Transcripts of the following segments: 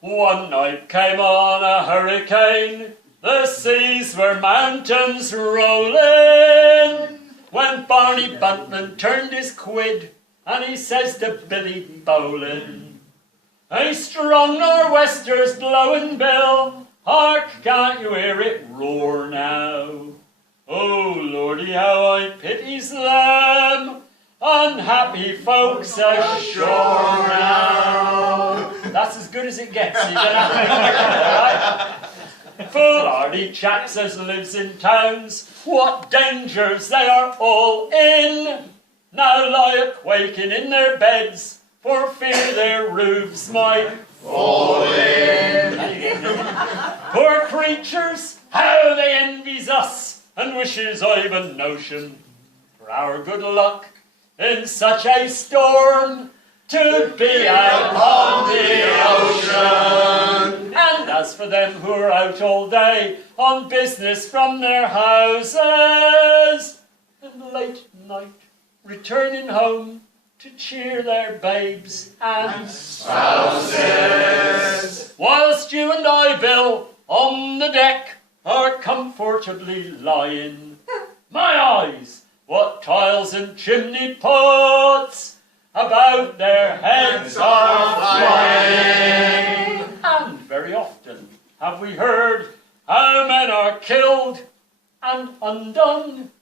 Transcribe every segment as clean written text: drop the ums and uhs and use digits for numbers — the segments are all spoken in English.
One night came on a hurricane, the seas were mountains rolling, when Barney Buntman turned his quid, and he says to Billy Bowling, "A strong nor'wester's blowing, Bill, hark, can't you hear it roar now? Oh, Lordy, how I pities them, unhappy folks ashore now." That's as good as it gets, you don't have to think about it, right? Foolhardy chaps as lives in towns, what dangers they are all in, now lie a-quaking in their beds, for fear their roofs might fall in. Poor creatures, how they envies us, and wishes I've a notion for our good luck in such a storm to be out on the ocean. And as for them who are out all day on business from their houses, and late night returning home to cheer their babes and spouses, whilst you and I, Bill, on the deck are comfortably lying, my eyes, what tiles and chimney pots about their heads are flying. And very often have we heard how men are killed and undone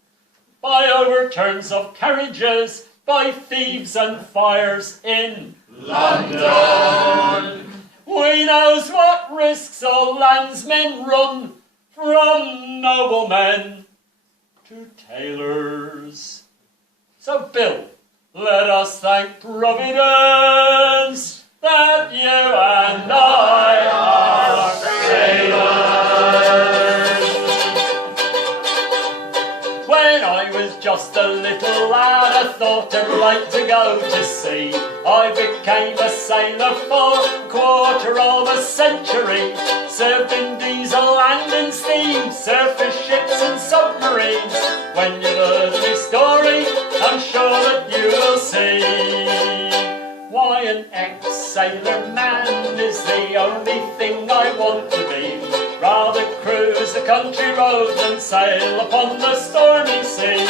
by overturns of carriages, by thieves and fires in London. We knows what risks all landsmen run, from noblemen to tailors. So, Bill, let us thank Providence that you and I are sailors. When I was just a little lad, I thought I'd like to go to sea. I became a sailor for a quarter of a century, served in diesel and in steam, surface ships and submarines. When you've heard my story, I'm sure that you will see why an ex-sailor man is the only thing I want to be. Rather cruise the country road than sail upon the stormy sea.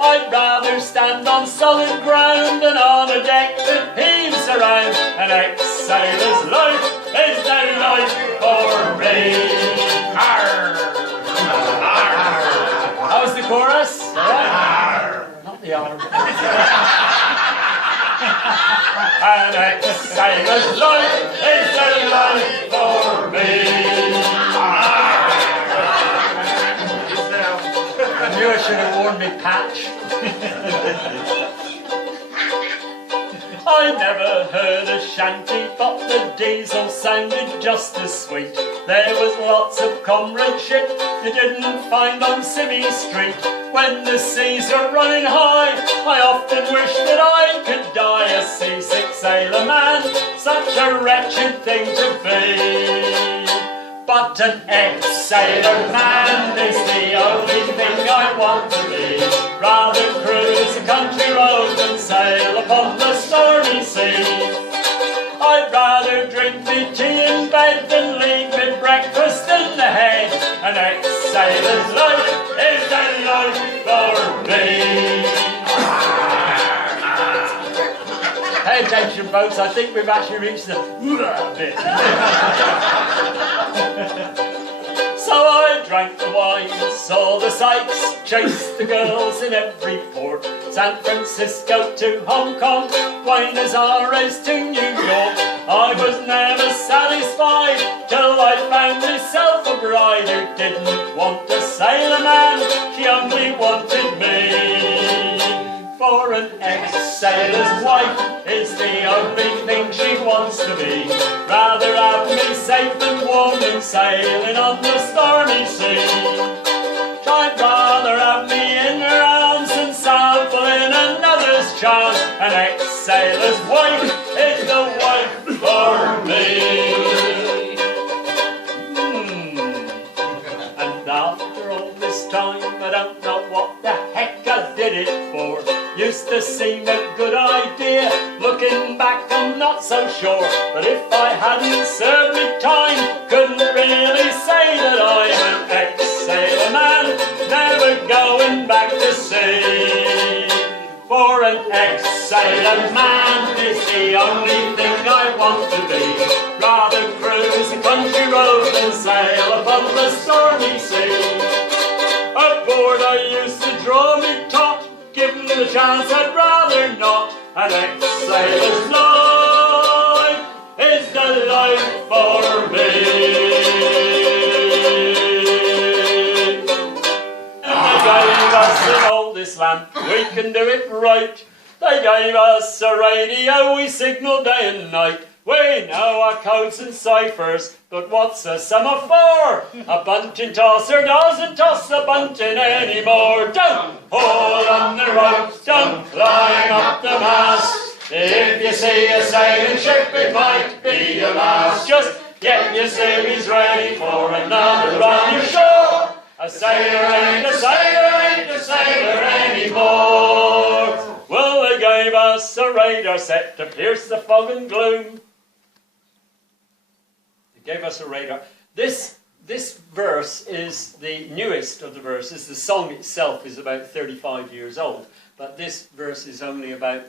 I'd rather stand on solid ground than on a deck that heaves around. An ex-sailor's life is the life for me. Arr! Arr! That was the chorus. Arr! Not the arm. An ex-sailor's life is the life for me. I knew I should have worn my patch. I never heard a shanty, but the diesel sounded just as sweet. There was lots of comradeship you didn't find on Civvy Street. When the seas are running high, I often wish that I could die a seasick sailor man, such a wretched thing to be. But an ex-sailor man is the only thing I want to be. Rather cruise a country road than sail upon the stormy sea. I'd rather drink me tea in bed than leave me breakfast in the head. An ex-sailor's life is the life for me. Pay attention, folks, I think we've actually reached the bit. So I drank the wine, saw the sights, chased the girls in every port. San Francisco to Hong Kong, Buenos Aires to New York. I was never satisfied till I found myself a bride who didn't want a sailor man, she only wanted me. For an ex-sailor's wife is the only thing she wants to be. Rather have me safe and warm than sailing on the stormy sea. I'd rather have me in her arms than sampling another's charms. An ex-sailor's wife is the wife for me. And after all this time, I don't know what the heck I did it for. Used to seem a good idea. Looking back, I'm not not so sure, but if I hadn't served me time, couldn't really say that I'm an ex-sailor man, never going back to sea. For an ex-sailor man is the only thing I want to be. Rather cruise the country road than sail upon the stormy sea. Aboard I used to draw me taut, given the chance I'd rather not. An ex-sailor's life is the life for me. And they gave us an oldest lamp, we can do it right. They gave us a radio, we signal day and night. We know our codes and ciphers, but what's a semaphore? A bunting tosser doesn't toss the bunting anymore. Don't hold on the ropes, don't climb up the mast. If you see a sailing ship, it might be your last. Just get your civvies ready for another run ashore. A sailor ain't a sailor, ain't a sailor anymore. Well, they gave us a radar set to pierce the fog and gloom. Gave us a radar. This verse is the newest of the verses. The song itself is about 35 years old, but this verse is only about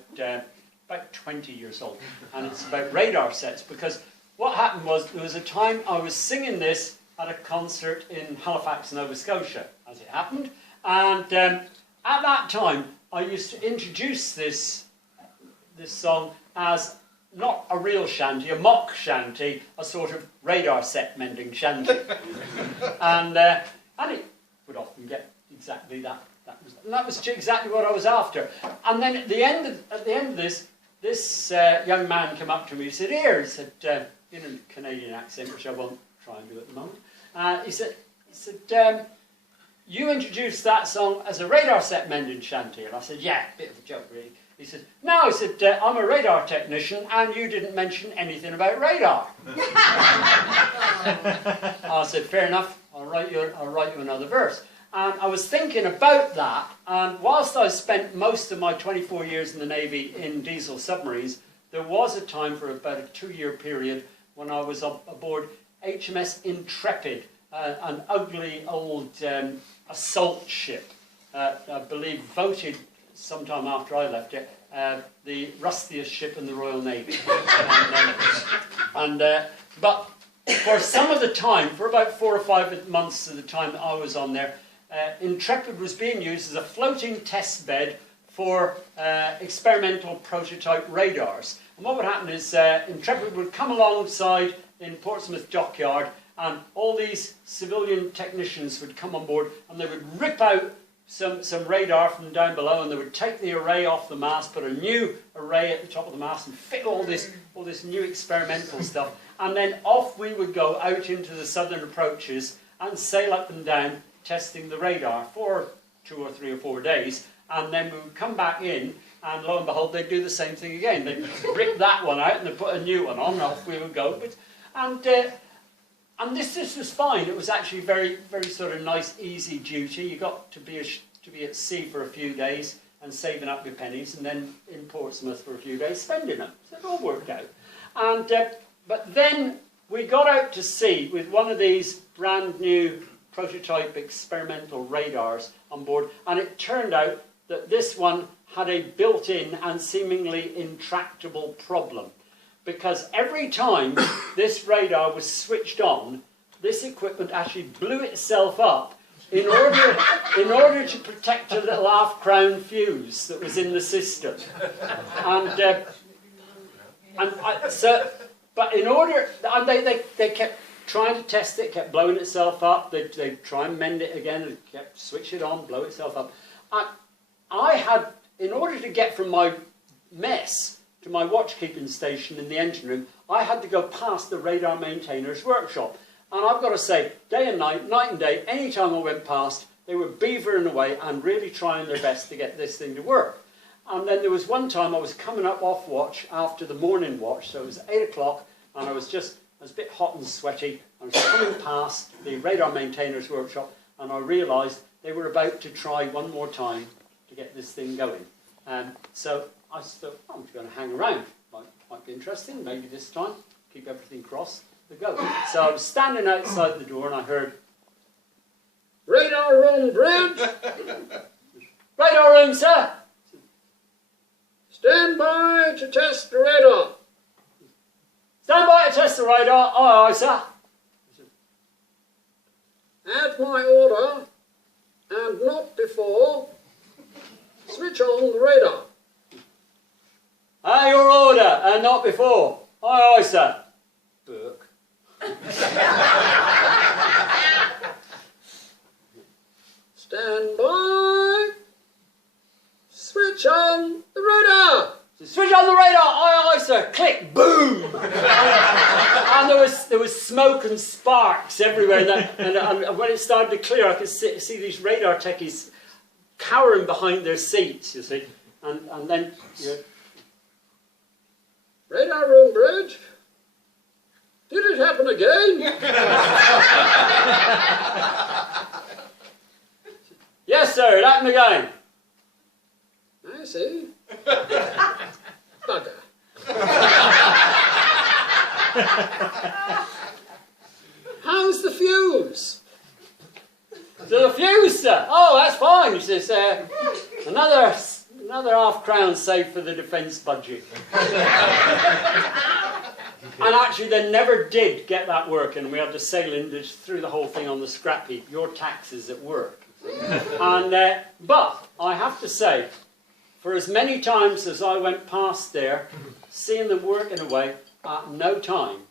20 years old, and it's about radar sets. Because what happened was there was a time I was singing this at a concert in Halifax, Nova Scotia, as it happened, and at that time I used to introduce this song as not a real shanty, a mock shanty, a sort of radar set mending shanty. and it would often get exactly that. That was exactly what I was after. And then at the end of this young man came up to me. He said, "Here," he said, in a Canadian accent, which I won't try and do at the moment. He said, "You introduced that song as a radar set mending shanty." And I said, "Yeah, bit of a joke, really." He said, "No," he said, "I'm a radar technician and you didn't mention anything about radar." I said, "Fair enough, I'll write you another verse." And I was thinking about that, and whilst I spent most of my 24 years in the Navy in diesel submarines, there was a time for about a 2-year period when I was aboard HMS Intrepid, an ugly old assault ship, I believe voted sometime after I left it, the rustiest ship in the Royal Navy. But for some of the time, for about 4 or 5 months of the time that I was on there, Intrepid was being used as a floating test bed for experimental prototype radars. And what would happen is Intrepid would come alongside in Portsmouth Dockyard, and all these civilian technicians would come on board and they would rip out some radar from down below, and they would take the array off the mast, put a new array at the top of the mast, and fit all this new experimental stuff. And then off we would go out into the southern approaches and sail up and down, testing the radar for 2 or 3 or 4 days. And then we would come back in, and lo and behold, they'd do the same thing again. They'd rip that one out, and they'd put a new one on, and off we would go. And this was fine. It was actually very, very sort of nice, easy duty. You got to be at sea for a few days and saving up your pennies, and then in Portsmouth for a few days spending them. So it all worked out. And but then we got out to sea with one of these brand new prototype experimental radars on board, and it turned out that this one had a built-in and seemingly intractable problem. Because every time this radar was switched on, this equipment actually blew itself up in order to protect a little half-crown fuse that was in the system. But in order, and they kept trying to test it, kept blowing itself up. They'd try and mend it again, and kept switch it on, blow itself up. I had, in order to get from my mess to my watch-keeping station in the engine room, I had to go past the radar maintainer's workshop. And I've got to say, day and night, night and day, any time I went past, they were beavering away and really trying their best to get this thing to work. And then there was one time I was coming up off watch after the morning watch, so it was 8 o'clock, and I was a bit hot and sweaty. I was coming past the radar maintainer's workshop, and I realised they were about to try one more time to get this thing going. So I thought, I'm going to hang around. Might interesting, maybe this time, keep everything crossed, we go. So I was standing outside the door and I heard, radar room, bridge. Radar room, sir. Stand by to test the radar. Stand by to test the radar. Aye, aye, sir. At my order, and not before, switch on the radar. At your order, and not before. Aye, aye, sir. Burke. Stand by. Switch on the radar. Switch on the radar. Aye, aye, sir. Click. Boom. And there was smoke and sparks everywhere. And when it started to clear, I could see these radar techies cowering behind their seats. You see, and then. Radar room, bridge. Did it happen again? Yes, sir. It happened again. I see. Bugger. How's the fuse? So the fuse, sir. Oh, that's fine. He says, another £0.5 saved for the defence budget. And actually, they never did get that working. We had to sail in through the whole thing on the scrap heap. Your taxes at work. And but I have to say, for as many times as I went past there, seeing them working away, at no time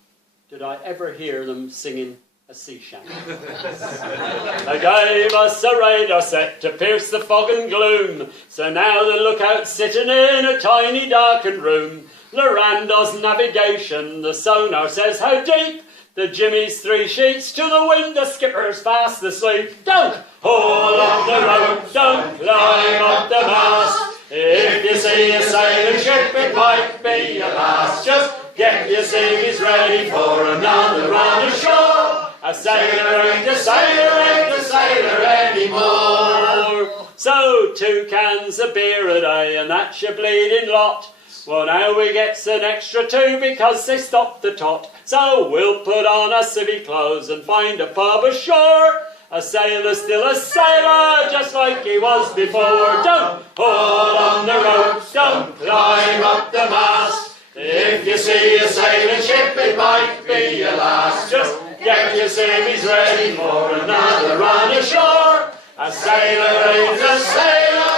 did I ever hear them singing a sea shanty. They gave us a radar set to pierce the fog and gloom, so now the lookout's sitting in a tiny darkened room. Lorando's navigation, the sonar says how deep. The Jimmy's 3 sheets to the wind, the skipper's fast asleep. Don't hold on the rope, don't climb up the mast. If you see a sailing ship, it might be your last. Just get your civvies ready for another run ashore. A sailor ain't a sailor anymore. So 2 cans of beer a day, and that's your bleeding lot. Well, now we gets an extra 2 because they stopped the tot. So we'll put on our civvy clothes and find a pub ashore. A sailor's still a sailor, just like he was before. Don't pull on the ropes, don't climb up the mast. If you see a sailing ship, it might be your last. Just get your civvies ready for another run ashore. A sailor ain't a sailor